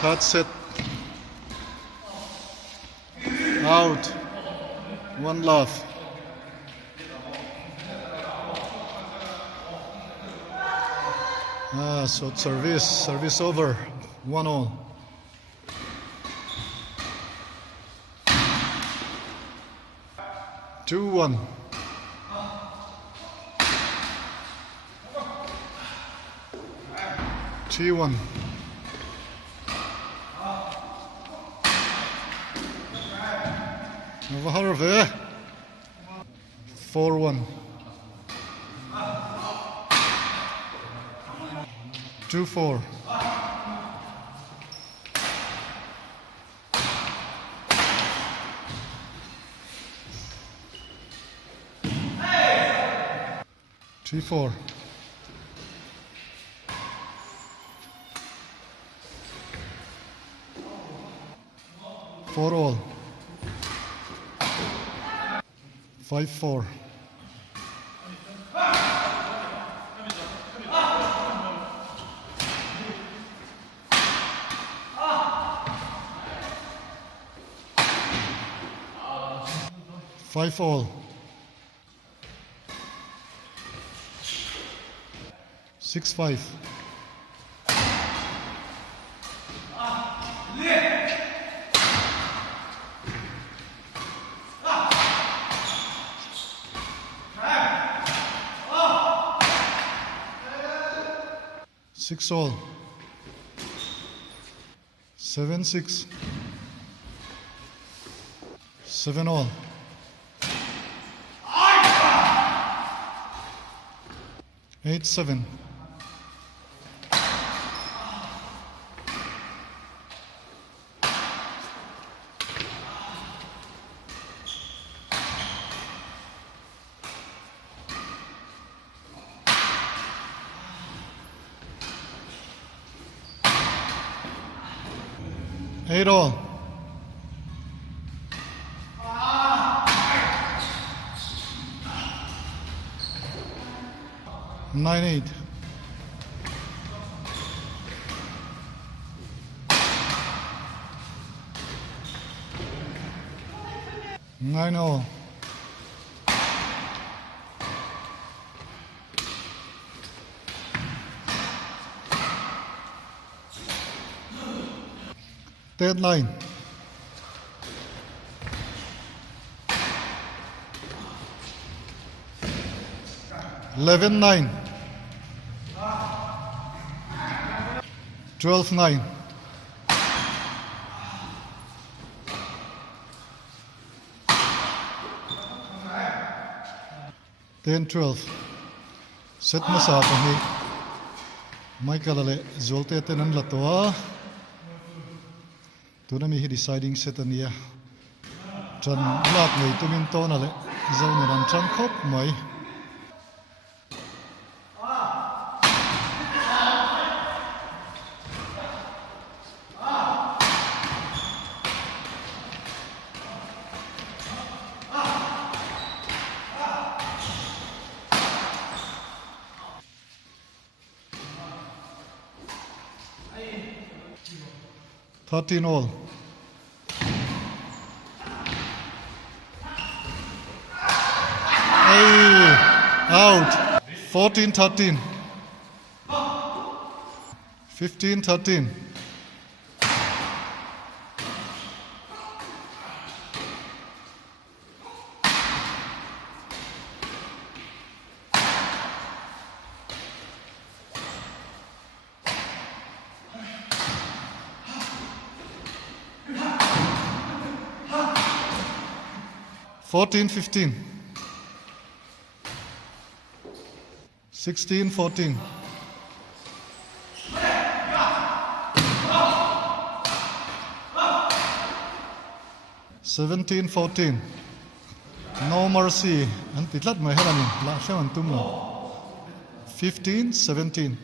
Third set. Out. One love. So service over. 1-all. 2-1. 3-1. Harvey. 4-1. 2-4. 3-4. 4-all. 5-4. 5-all. 6-5. 6-all. 7-6. 7-all. 8-7. 8-all. 9-8. 9-all. 10-9. 11-9. 12-9. 10-12. Set na sa atin ni Michael Ale Zolte tenan latoa. Tuna mi hi deciding set ania. Chan lat nei tumin ton ale zau ni ran chan khop mai. Thirteen all. Hey, out. 14-13. 15-13. 14-15. 16-14. 17-14. No mercy. And titlat mai helanin la shawan tumlo. 15-17.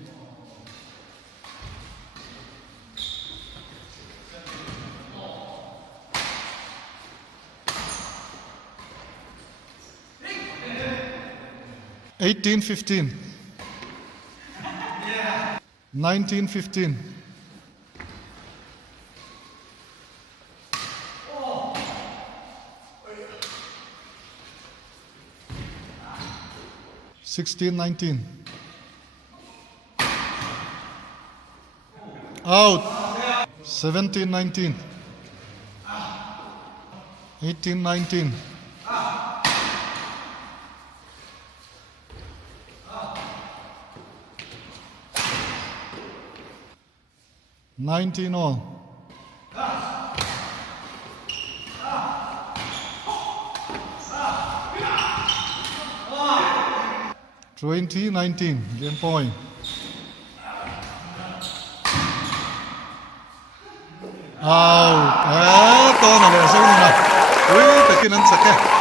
18-15. 19-15. 16-19. Out. 17-19. 18-19. 19 all. Twenty 19. Game point. Out. Ito, mali sa una. Uy, takinan sa ke.